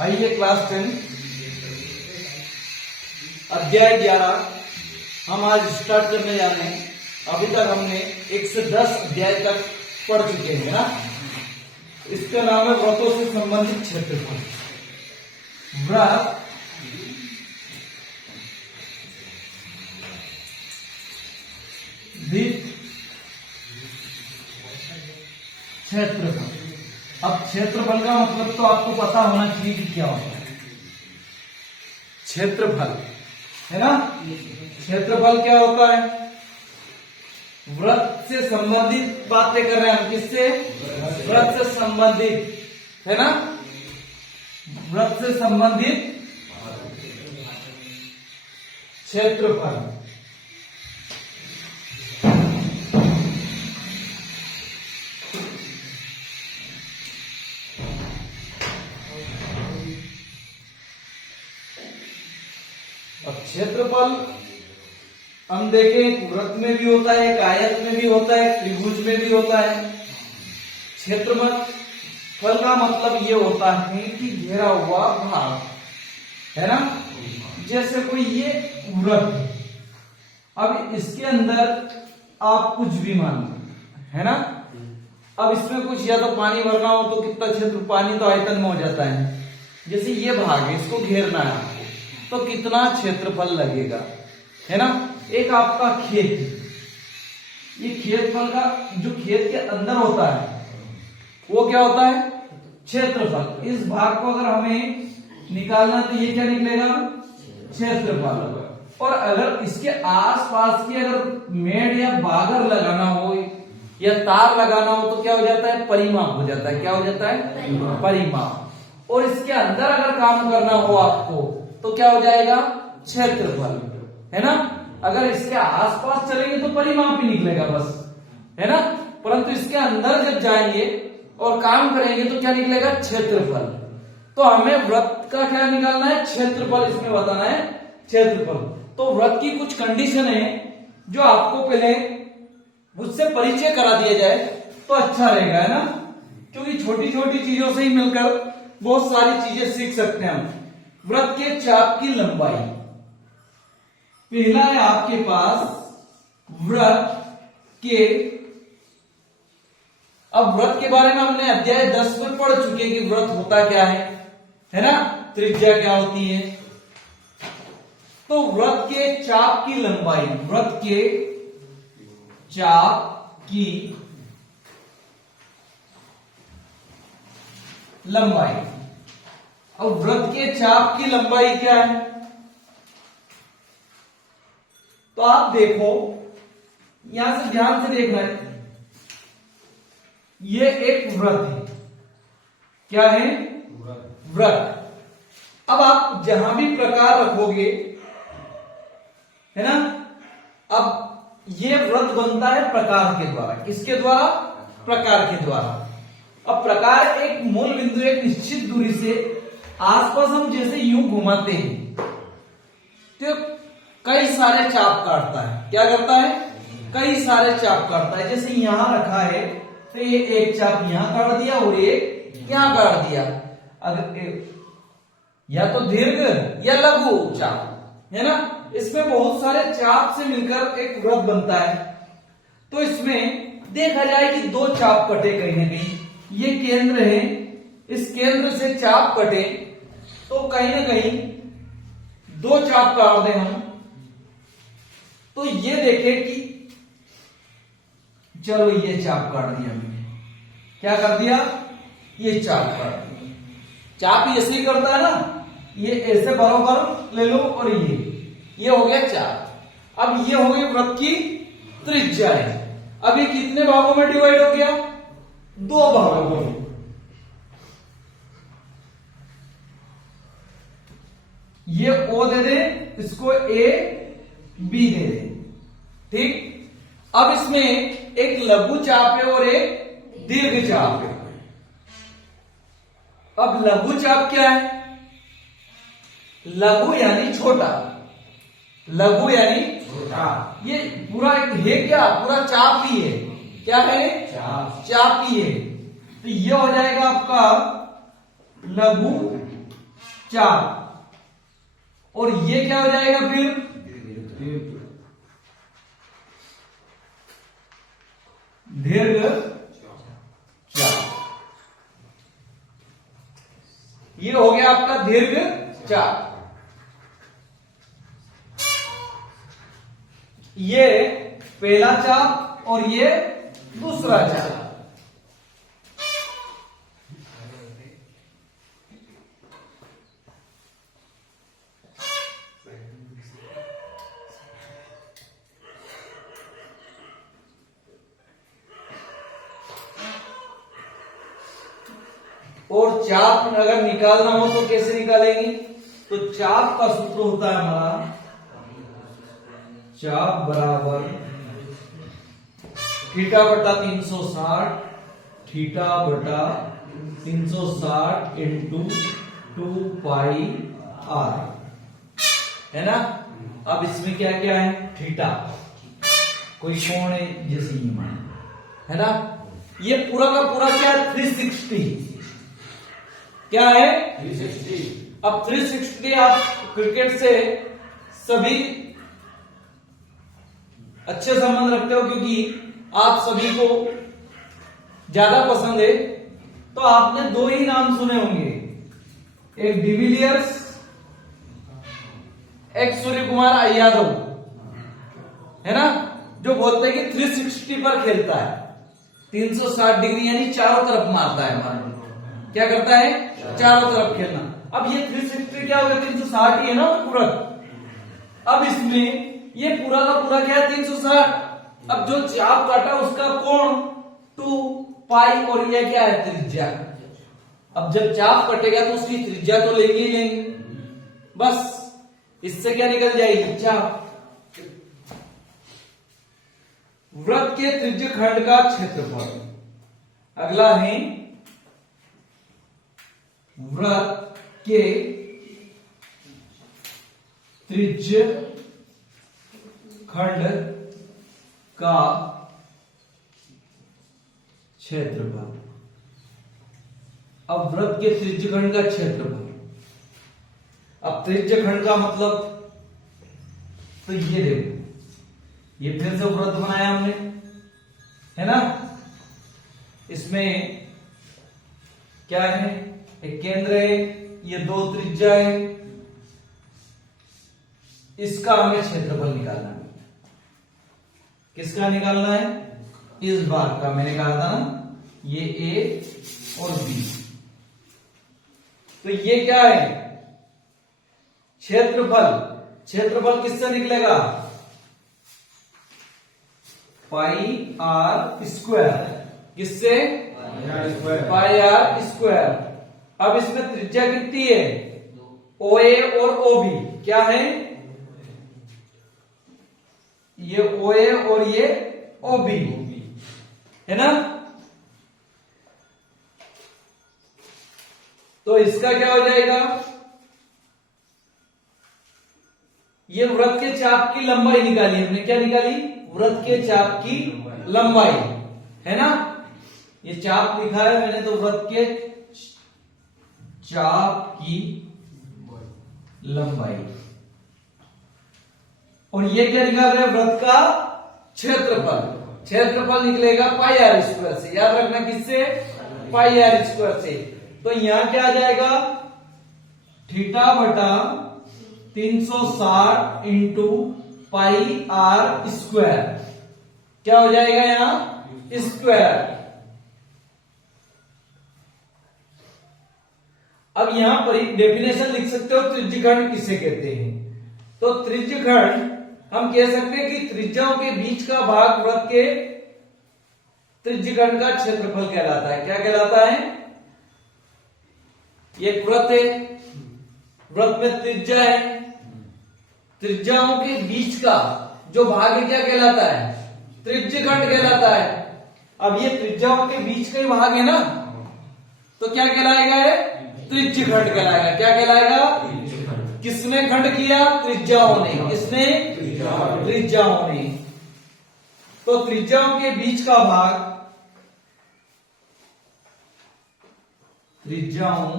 आइए क्लास 10 अध्याय 11 हम आज स्टार्ट करने जा रहे हैं। अभी तक हमने 1 से 10 अध्याय तक पढ़ चुके हैं ना। इसका नाम है व्रतों से संबंधित क्षेत्रफल। व्रत क्षेत्रफल। अब क्षेत्रफल का मतलब तो आपको पता होना चाहिए कि क्या होता है। क्षेत्रफल है ना। क्षेत्रफल क्या होता है? व्रत से संबंधित बातें कर रहे हैं हम। किससे? व्रत से संबंधित है ना। व्रत से संबंधित क्षेत्रफल। अब क्षेत्रफल हम देखें, वृत्त में भी होता है, एक आयत में भी होता है, त्रिभुज में भी होता है। क्षेत्रफल फल का मतलब ये होता है कि घेरा हुआ भाग है ना। जैसे कोई ये वृत्त है, अब इसके अंदर आप कुछ भी मान लो है ना। अब इसमें कुछ या तो पानी भरना हो तो कितना क्षेत्र, पानी तो आयतन में हो जाता है। जैसे ये भाग है, इसको घेरना है आपको, तो कितना क्षेत्रफल लगेगा है ना। एक आपका खेत है, ये क्षेत्रफल का जो खेत के अंदर होता है वो क्या होता है? क्षेत्रफल। इस भाग को अगर हमें निकालना तो ये क्या निकलेगा? क्षेत्रफल। और अगर इसके आसपास की अगर मेड़ या बागर लगाना हो या तार लगाना हो तो क्या हो जाता है? परिमाप हो जाता है। क्या हो जाता है? परिमाप। और इसके अंदर अगर काम करना हो आपको तो क्या हो जाएगा? क्षेत्रफल है ना। अगर इसके आसपास चलेंगे तो परिमाप ही निकलेगा बस है ना। परंतु इसके अंदर जब जाएंगे और काम करेंगे तो क्या निकलेगा? क्षेत्रफल। तो हमें व्रत का क्या निकालना है? क्षेत्रफल इसमें बताना है, क्षेत्रफल। तो व्रत की कुछ कंडीशन है जो आपको पहले उससे परिचय करा दिया जाए तो अच्छा रहेगा है ना। क्योंकि छोटी छोटी चीजों से ही मिलकर बहुत सारी चीजें सीख सकते हैं हम। व्रत के चाप की लंबाई। पहला है आपके पास व्रत के। अब व्रत के बारे में हमने अध्याय 10 में पढ़ चुके हैं कि व्रत होता क्या है ना। त्रिज्या क्या होती है। तो व्रत के चाप की लंबाई, व्रत के चाप की लंबाई। अब व्रत के चाप की लंबाई क्या है? तो आप देखो, यहां से ध्यान से देखना है। ये एक व्रत है। क्या है? व्रत। अब आप जहां भी प्रकार रखोगे है ना। अब ये व्रत बनता है प्रकार के द्वारा। किसके द्वारा? प्रकार के द्वारा। अब प्रकार एक मूल बिंदु, एक निश्चित दूरी से आसपास हम जैसे यूं घुमाते हैं तो कई सारे चाप काटता है। क्या करता है? कई सारे चाप काटता है। जैसे यहां रखा है तो ये एक चाप यहां काट दिया और एक यहां काट दिया। अगर या तो दीर्घ या लघु चाप है ना। इसमें बहुत सारे चाप से मिलकर एक व्रत बनता है। तो इसमें देखा जाए कि दो चाप कटे कहीं ना कहीं। ये केंद्र है, इस केंद्र से चाप कटे तो कहीं ना कहीं दो चाप काट दें हम तो ये देखें कि चलो ये चाप काट दिया हमने। क्या कर दिया? ये चाप काट दिया। चाप ऐसे ही करता है ना। ये ऐसे बराबर ले लो और ये हो गया चाप। अब ये हो गई व्रत की त्रिज्या है। अब ये कितने भागों में डिवाइड हो गया? दो भागों में। ये ओ दे दे, इसको ए बी दे दे। ठीक। अब इसमें एक लघु चाप है और एक दीर्घ चाप है। अब लघु चाप क्या है? लघु यानी छोटा। लघु यानी छोटा। ये पूरा एक है क्या? पूरा चाप ही है। क्या है? चाप ही है। तो ये हो जाएगा आपका लघु 4 और ये क्या हो जाएगा फिर दीर्घ 4। ये हो गया आपका दीर्घ 4। ये पहला चाप और ये दूसरा चाप। और चाप अगर निकालना हो तो कैसे निकालेंगे? तो चाप का सूत्र होता है हमारा चाप बराबर थीटा बटा 360 थीटा बटा 360 इंटू 2 पाई आर, है ना। अब इसमें क्या क्या है? थीटा कोई कोण है जैसे ये मान, है ना। ये पूरा का पूरा क्या है? 360 क्या है? 360। अब 360 आप क्रिकेट से सभी अच्छे संबंध रखते हो क्योंकि आप सभी को ज्यादा पसंद है, तो आपने दो ही नाम सुने होंगे, एक डिविलियर्स, एक सूर्य कुमार यादव, है ना, जो बोलते हैं कि 360 पर खेलता है, 360 डिग्री यानी चारों तरफ मारता है। मान लो क्या करता है? चारों तरफ खेलना। अब ये 360 क्या होगा? 360 ही है ना पूरा। अब इसमें ये पूरा का पूरा क्या है? 360। अब जो चाप काटा उसका कोण 2 पाई और ये क्या है? त्रिज्या। अब जब चाप कटेगा तो उसकी त्रिज्या तो लेंगे ही लेंगे, बस इससे क्या निकल जाएगी? चाप। वृत्त के त्रिज्य खंड का क्षेत्रफल। अगला है वृत्त के त्रिज्य खंड का क्षेत्रफल। अब वृत्त के त्रिज्य खंड का क्षेत्रफल, अब त्रिज्य खंड का मतलब तो ये देखो, ये फिर से वृत्त बनाया हमने, है ना। इसमें क्या है? एक केंद्र है, ये दो त्रिज्या है, इसका हमें क्षेत्रफल निकालना है। किसका निकालना है? इस भाग का। मैंने कहा था ना, ये ए और बी। तो ये क्या है? क्षेत्रफल। क्षेत्रफल किससे निकलेगा? पाई आर स्क्वायर। किससे? पाई आर स्क्वायर। अब इसमें त्रिज्या कितनी है? ओ ए और ओ बी क्या है? ये ओ ए और ये ओ बी, है ना। तो इसका क्या हो जाएगा? ये वृत्त के चाप की लंबाई निकाली हमने। क्या निकाली? वृत्त के चाप की लंबाई, है ना। ये चाप लिखा है मैंने, तो वृत्त के चाप की लंबाई। और ये क्या निकाल रहे हैं? वृत्त का क्षेत्रफल। क्षेत्रफल निकलेगा पाई आर स्क्वायर से। याद रखना किससे? पाई आर स्क्वायर से। तो यहां क्या आ जाएगा? थीटा बटा 360 इंटू पाई आर स्क्वायर। क्या हो जाएगा यहां? स्क्वायर। अब यहां पर डेफिनेशन लिख सकते हो, त्रिज्यखंड किसे कहते हैं? तो त्रिज्यखंड हम कह सकते हैं कि त्रिज्याओं के बीच का भाग वृत्त के त्रिज्यखंड का क्षेत्रफल कहलाता है। क्या कहलाता है? ये वृत्त है, वृत्त में त्रिज्या है, त्रिज्याओं के बीच का जो भाग है क्या कहलाता है? त्रिज्यखंड कहलाता है। अब ये त्रिज्याओं के बीच का ही भाग है ना, तो क्या कहलाएगा? ये त्रिज्यखंड कहलाएगा। क्या कहलाएगा? किसने खंड किया? त्रिज्याओं ने। किसने? त्रिज्याओं ने। तो त्रिज्याओं के बीच का भाग, त्रिज्याओं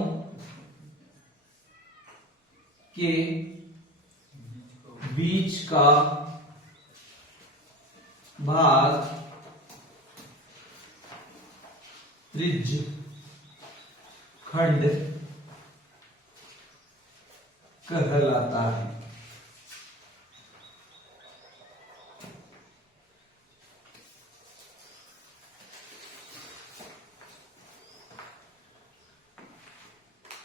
के बीच का भाग त्रिज्य खंड कहलाता है।